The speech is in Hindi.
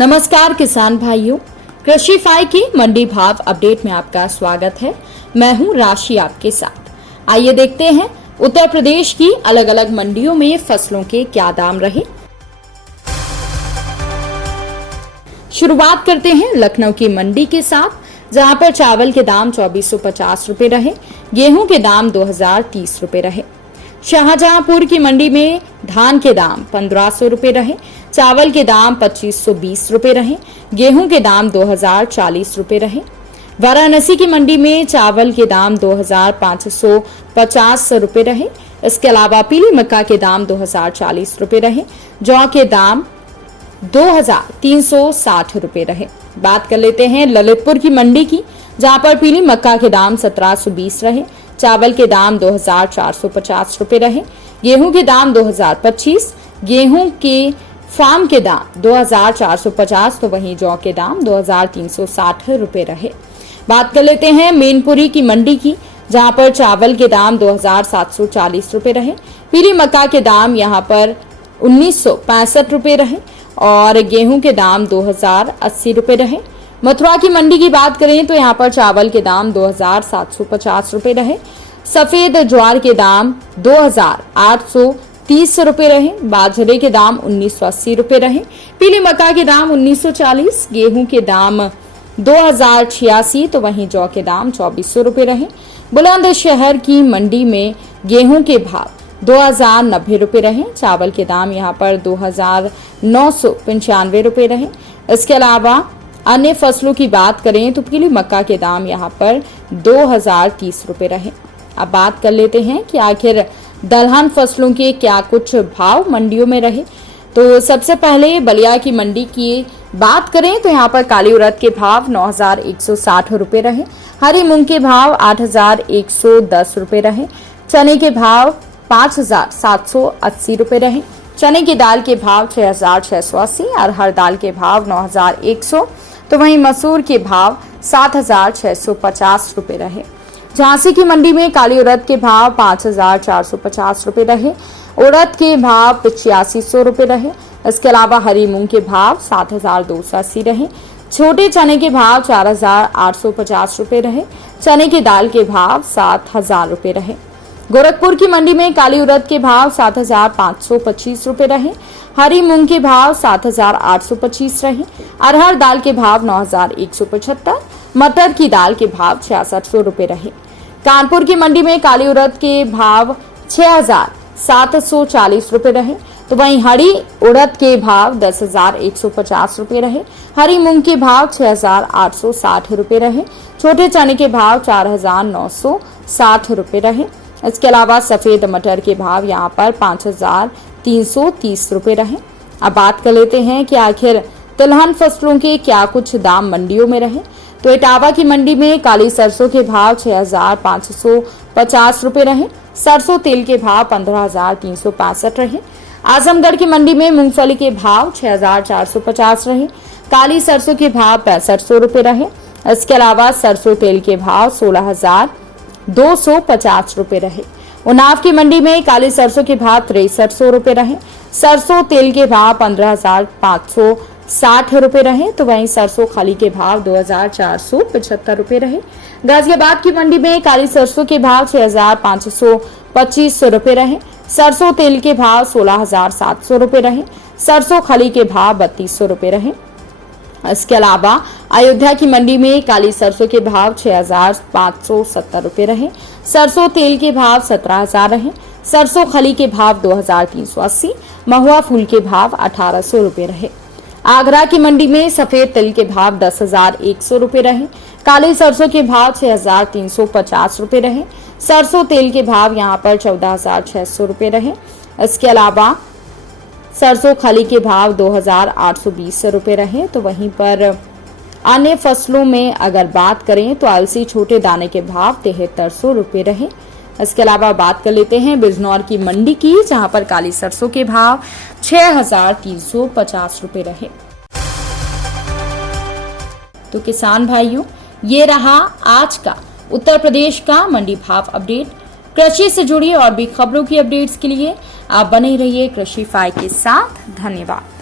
नमस्कार किसान भाइयों, कृषि फाई की मंडी भाव अपडेट में आपका स्वागत है। मैं हूं राशि आपके साथ। आइए देखते हैं उत्तर प्रदेश की अलग अलग मंडियों में फसलों के क्या दाम रहे। शुरुआत करते हैं लखनऊ की मंडी के साथ, जहां पर चावल के दाम 2450 रुपए रहे, गेहूं के दाम 2030 रुपए रहे। शाहजहांपुर की मंडी में धान के दाम 1500 रुपए रहे, चावल के दाम 2520 रुपए रहे, गेहूं के दाम 2040 रुपए रहे। वाराणसी की मंडी में चावल के दाम 2550 रुपए रहे। इसके अलावा पीली मक्का के दाम 2040 रुपए रहे, जौ के दाम 2360 रुपए रहे। बात कर लेते हैं ललितपुर की मंडी की, जहां पर पीली मक्का के दाम 1720 रहे, चावल के दाम 2450 रुपए रहे, गेहूं के दाम 2025, गेहूं के फार्म के दाम 2450, तो वहीं जौ के दाम 2360 रुपए रहे। बात कर लेते हैं मैनपुरी की मंडी की, जहां पर चावल के दाम 2740 रुपए रहे, पीली मक्का के दाम यहां पर 1965 रुपए रहे और गेहूं के दाम 2080 रुपए रहे। मथुरा की मंडी की बात करें तो यहाँ पर चावल के दाम 2750 रुपए रहे, सफेद ज्वार के दाम 2830 रुपए रहे, बाजरे के दाम 1980 रुपए रहे, पीली मक्का के दाम 1940, गेहूं के दाम 2086, तो वहीं जौ के दाम 2400 रुपए रहे। बुलंदशहर की मंडी में गेहूं के भाव 2090 रुपए रहे, चावल के दाम यहाँ पर 2995 रुपए रहे। इसके अलावा अन्य फसलों की बात करें तो पीली मक्का के दाम यहाँ पर 2030 रुपए रहे। अब बात कर लेते हैं कि आखिर दलहन फसलों के क्या कुछ भाव मंडियों में रहे। तो सबसे पहले बलिया की मंडी की बात करें तो यहाँ पर काली उड़द के भाव 9160 रुपए रहे, हरी मूंग के भाव 8110 रुपए रहे, चने के भाव 5780 रुपए रहे, चने की दाल के भाव 6680, अरहर दाल के भाव 9100, तो वहीं मसूर के भाव 7650 रुपए रहे। झांसी की मंडी में काली उड़द के भाव 5450 रुपए रहे, उड़द के भाव 8500 रुपए रहे। इसके अलावा हरी मूंग के भाव 7280 रहे, छोटे चने के भाव 4850 रुपए रहे, चने की दाल के भाव 7000 रुपए रहे। गोरखपुर की मंडी में काली उड़द के भाव 7525 रुपए रहे, हरी मूंग के भाव 7825 रहे, अरहर दाल के भाव 9175, मटर की दाल के भाव 6600 रुपए रहे। कानपुर की मंडी में काली उड़द के भाव 6740 रुपए रहे, तो वहीं हरी उड़द के भाव 10150 रुपए रहे, हरी मूंग के भाव 6860 रुपए रहे, छोटे चने के भाव 4960 रुपए रहे। इसके अलावा सफेद मटर के भाव यहाँ पर 5330 रुपए रहे। अब बात कर लेते हैं कि आखिर तिलहन फसलों के क्या कुछ दाम मंडियों में रहे। तो इटावा की मंडी में काली सरसों के भाव 6550 रुपए रहे, सरसों तेल के भाव 15365 रहे। आजमगढ़ की मंडी में मूंगफली के भाव 6450 रहे, काली सरसों के भाव 6500 रुपए रहे। इसके अलावा सरसों तेल के भाव 16250 रुपए रहे। उन्नाव की मंडी में काली सरसों के भाव 6300 रुपए रहे, सरसों तेल के भाव 15560 रुपए रहे, तो वहीं सरसों खाली के भाव 2475 रुपए रहे। गाजियाबाद की मंडी में काली सरसों के भाव 6525 रुपए रहे, सरसों तेल के भाव 16700 रुपए रहे, सरसों खाली के भाव 3200 रुपए रहे। इसके अलावा अयोध्या की मंडी में काली सरसों के भाव 6570 रुपए रहे, सरसों तेल के भाव 17000 रहे, सरसों खली के भाव 2380, महुआ फूल के भाव 1800 रुपए रहे। आगरा की मंडी में सफेद तिल के भाव 10100 रुपए रहे, काली सरसों के भाव 6350 रुपए रहे, सरसों तेल के भाव यहाँ पर 14600 रुपए रहे। इसके अलावा सरसों खली के भाव 2820 रुपए रहे। तो वहीं पर अन्य फसलों में अगर बात करें तो अलसी छोटे दाने के भाव 7300 रुपए रहे। इसके अलावा बात कर लेते हैं बिजनौर की मंडी की, जहां पर काली सरसों के भाव 6350 रुपए रहे। तो किसान भाइयों, ये रहा आज का उत्तर प्रदेश का मंडी भाव अपडेट। कृषि से जुड़ी और भी खबरों की अपडेट्स के लिए आप बने रहिए कृषि फाई के साथ। धन्यवाद।